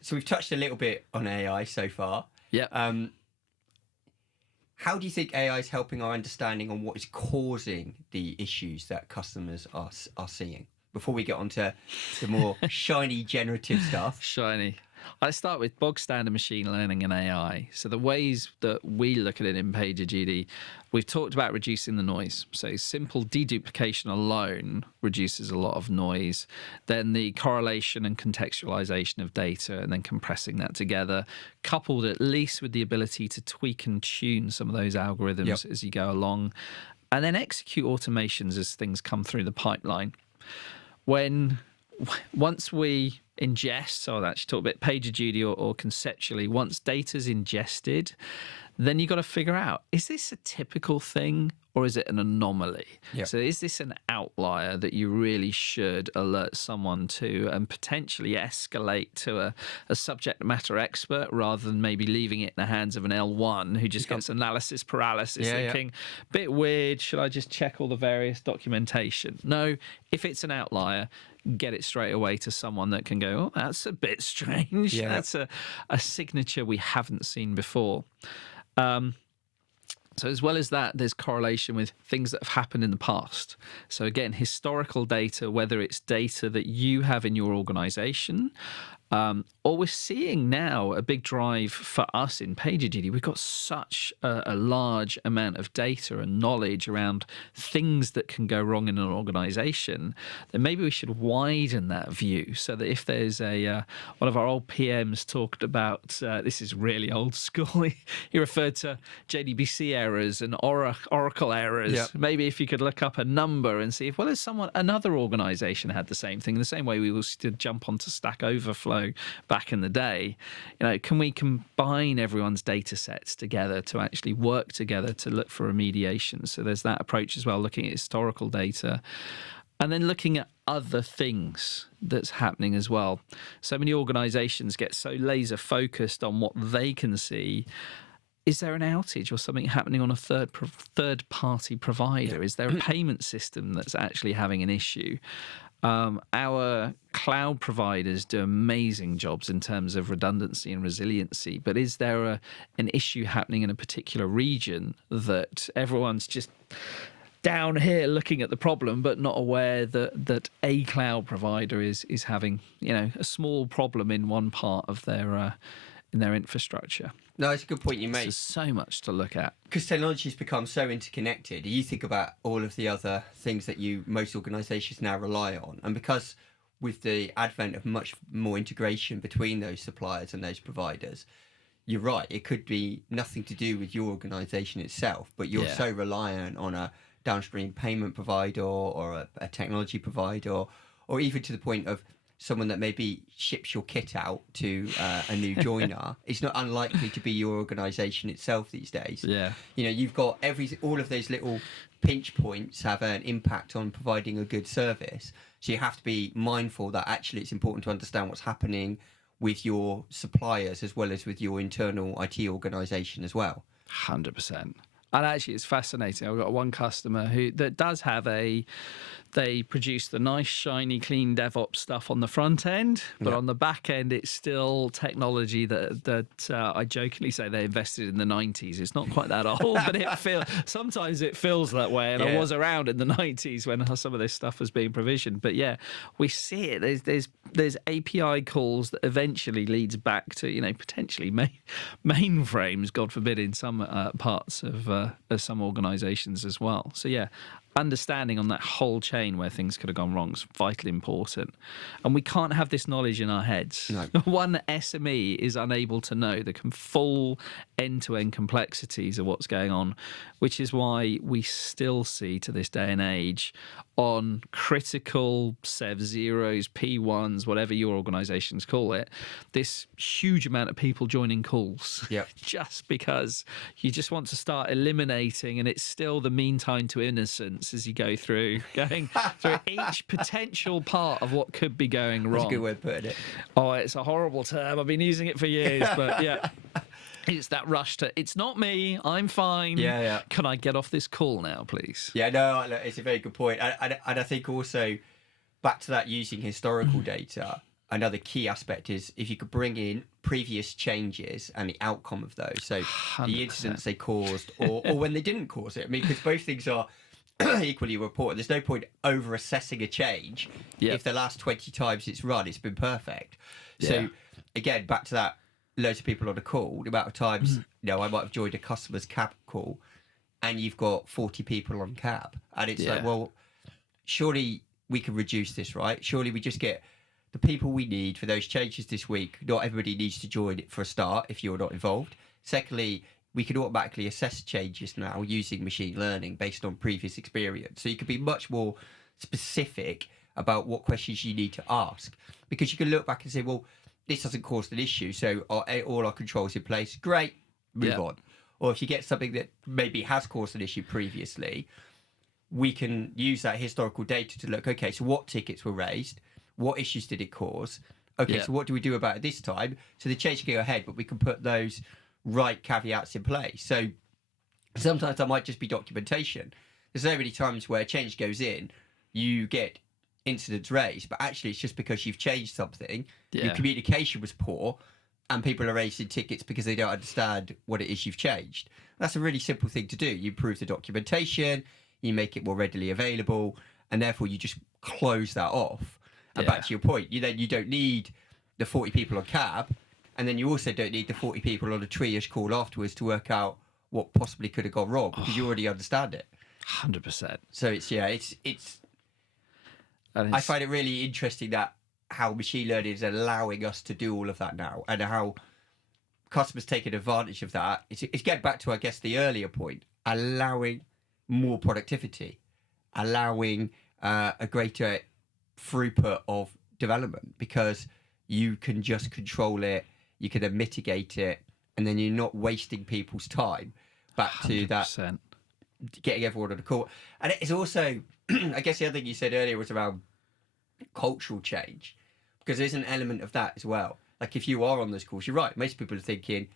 So we've touched a little bit on AI so far. Yeah. How do you think AI is helping our understanding on what is causing the issues that customers are seeing? Before we get on to the more shiny generative stuff. Shiny. I start with bog standard machine learning and AI. So the ways that we look at it in PagerDuty, we've talked about reducing the noise. So simple deduplication alone reduces a lot of noise. Then the correlation and contextualization of data and then compressing that together, coupled at least with the ability to tweak and tune some of those algorithms as you go along. And then execute automations as things come through the pipeline. Once we ingest, so I'll actually talk a bit PagerDuty or conceptually, once data's ingested, then you've got to figure out, is this a typical thing or is it an anomaly? Yep. So is this an outlier that you really should alert someone to and potentially escalate to a subject matter expert rather than maybe leaving it in the hands of an L1 who just gets analysis paralysis thinking, bit weird, should I just check all the various documentation? No, if it's an outlier, get it straight away to someone that can go, oh, that's a bit strange. Yeah. That's a signature we haven't seen before. So as well as that, there's correlation with things that have happened in the past. So again, historical data, whether it's data that you have in your organization, or we're seeing now a big drive for us in PagerDuty. We've got such a large amount of data and knowledge around things that can go wrong in an organization, then maybe we should widen that view so that if there's one of our old PMs talked about, this is really old school, he referred to JDBC errors and Oracle errors. Yep. Maybe if you could look up a number and see if, well, another organization had the same thing, the same way we used to jump onto Stack Overflow back in the day, can we combine everyone's data sets together to actually work together to look for remediation? So there's that approach as well, looking at historical data and then looking at other things that's happening as well. So many organizations get so laser focused on what they can see. Is there an outage or something happening on a third party provider? Yeah. Is there a payment system that's actually having an issue? Our cloud providers do amazing jobs in terms of redundancy and resiliency, but is there an issue happening in a particular region that everyone's just down here looking at the problem but not aware that a cloud provider is having a small problem in one part of their infrastructure? No, it's a good point you make. There's so much to look at. Because technology's become so interconnected, you think about all of the other things that most organisations now rely on. And because with the advent of much more integration between those suppliers and those providers, you're right, it could be nothing to do with your organisation itself, but you're so reliant on a downstream payment provider or a technology provider, or even to the point of someone that maybe ships your kit out to a new joiner. It's not unlikely to be your organisation itself these days. Yeah. You've got all of those little pinch points have an impact on providing a good service. So you have to be mindful that actually it's important to understand what's happening with your suppliers as well as with your internal IT organisation as well. 100%. And actually, it's fascinating. I've got one customer that does have they produce the nice, shiny, clean DevOps stuff on the front end, but on the back end, it's still technology that I jokingly say they invested in the 90s. It's not quite that old, but sometimes it feels that way. And I was around in the 90s when some of this stuff was being provisioned. But yeah, we see it. There's API calls that eventually leads back to potentially mainframes, God forbid, in some parts of some organizations as well. So yeah, understanding on that whole chain where things could have gone wrong is vitally important. And we can't have this knowledge in our heads. No. One SME is unable to know the full end-to-end complexities of what's going on, which is why we still see to this day and age on critical Sev zeros, P1s, whatever your organizations call it, this huge amount of people joining calls. Yep. Just because you just want to start eliminating, and it's still the mean time to innocence as you go through, going through each potential part of what could be going wrong. That's a good way of putting it. Oh, it's a horrible term. I've been using it for years, but yeah. It's that rush to, it's not me, I'm fine. Yeah. Can I get off this call now, please? Yeah, no, it's a very good point. And I think also back to that using historical data, another key aspect is if you could bring in previous changes and the outcome of those. So 100%. the incidents they caused or when they didn't cause it. I mean, because both things are equally important. There's no point over assessing a change if the last 20 times it's run, it's been perfect. So again, back to that, loads of people on a call, the amount of times, I might have joined a customer's cab call and you've got 40 people on cab. And it's like, well, surely we can reduce this, right? Surely we just get the people we need for those changes this week. Not everybody needs to join it for a start if you're not involved. Secondly, we can automatically assess changes now using machine learning based on previous experience. So you can be much more specific about what questions you need to ask, because you can look back and say, well, this hasn't caused an issue, so all our controls in place. Great, move on. Or if you get something that maybe has caused an issue previously, we can use that historical data to look, okay, so what tickets were raised? What issues did it cause? Okay, so what do we do about it this time? So the change can go ahead, but we can put those right caveats in place. So sometimes that might just be documentation. There's so many times where change goes in, you get incidents raised, but actually it's just because you've changed something, your communication was poor, and people are raising tickets because they don't understand what it is you've changed. That's a really simple thing to do. You improve the documentation, you make it more readily available, and therefore you just close that off. And back to your point, you don't need the 40 people on cab, and then you also don't need the 40 people on a triage call afterwards to work out what possibly could have gone wrong, because you already understand it. 100%. So I find it really interesting that how machine learning is allowing us to do all of that now, and how customers taking advantage of that. It's getting back to, I guess, the earlier point, allowing more productivity, allowing a greater throughput of development, because you can just control it, you can then mitigate it, and then you're not wasting people's time. Back 100%. To that, getting everyone on the call. And it's also, I guess the other thing you said earlier was around cultural change, because there's an element of that as well. Like if you are on those calls, you're right, most people are thinking,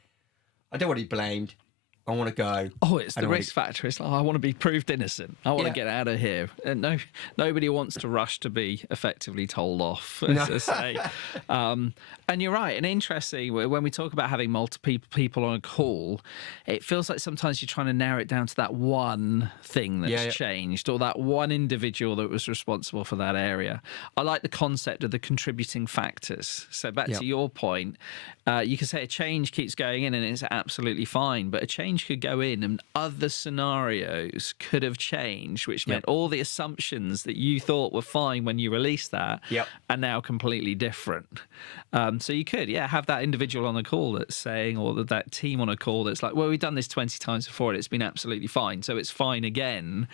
I don't want to be blamed, I want to go. Oh, it's the risk factor. It's like, I want to be proved innocent. I want to get out of here. And nobody wants to rush to be effectively told off, as I say. And you're right. And interesting, when we talk about having multiple people on a call, it feels like sometimes you're trying to narrow it down to that one thing that's changed, or that one individual that was responsible for that area. I like the concept of the contributing factors. So back to your point, you can say a change keeps going in and it's absolutely fine, but a change could go in and other scenarios could have changed, which meant all the assumptions that you thought were fine when you released that are now completely different. So you could, have that individual on a call that's saying, or that team on a call that's like, well, we've done this 20 times before and it's been absolutely fine, so it's fine again.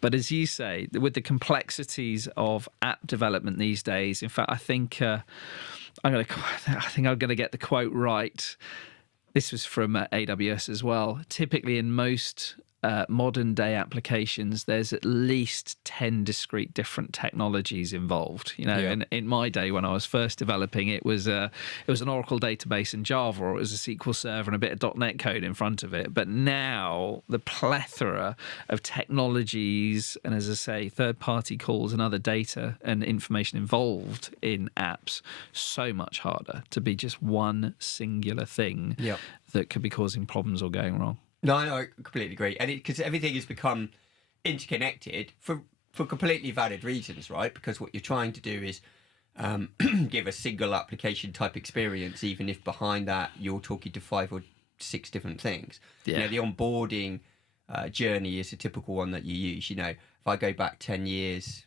But as you say, with the complexities of app development these days, in fact, I think I'm going to get the quote right. This was from AWS as well. Typically in most modern day applications, there's at least 10 discrete different technologies involved. In my day when I was first developing, it was an Oracle database in Java, or it was a SQL Server and a bit of .NET code in front of it. But now the plethora of technologies and, as I say, third-party calls and other data and information involved in apps, so much harder to be just one singular thing that could be causing problems or going wrong. No, I completely agree. And because everything has become interconnected for completely valid reasons, right? Because what you're trying to do is give a single application type experience, even if behind that you're talking to 5 or 6 different things. The onboarding journey is a typical one that you use. If I go back 10 years,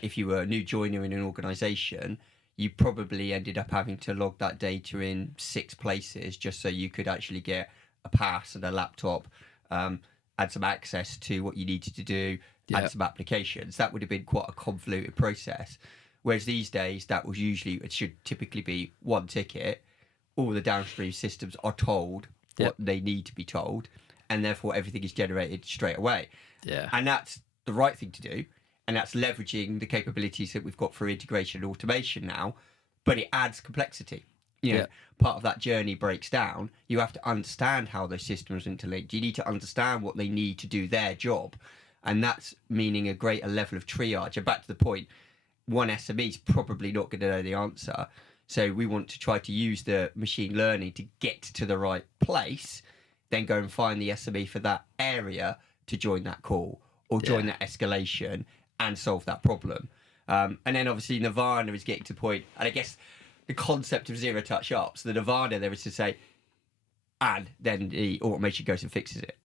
if you were a new joiner in an organization, you probably ended up having to log that data in 6 places just so you could actually get a pass and a laptop, add some access to what you needed to do, add some applications. That would have been quite a convoluted process. Whereas these days, it should typically be one ticket. All the downstream systems are told what they need to be told, and therefore everything is generated straight away. And that's the right thing to do, and that's leveraging the capabilities that we've got for integration and automation now, but it adds complexity. Part of that journey breaks down. You have to understand how those systems are interlinked. You need to understand what they need to do their job. And that's meaning a greater level of triage. And back to the point, one SME is probably not going to know the answer. So we want to try to use the machine learning to get to the right place, then go and find the SME for that area to join that call or join that escalation and solve that problem. And then obviously Nirvana is getting to the point, and I guess the concept of zero touch ops, the Nirvana there is to say, and then the automation goes and fixes it.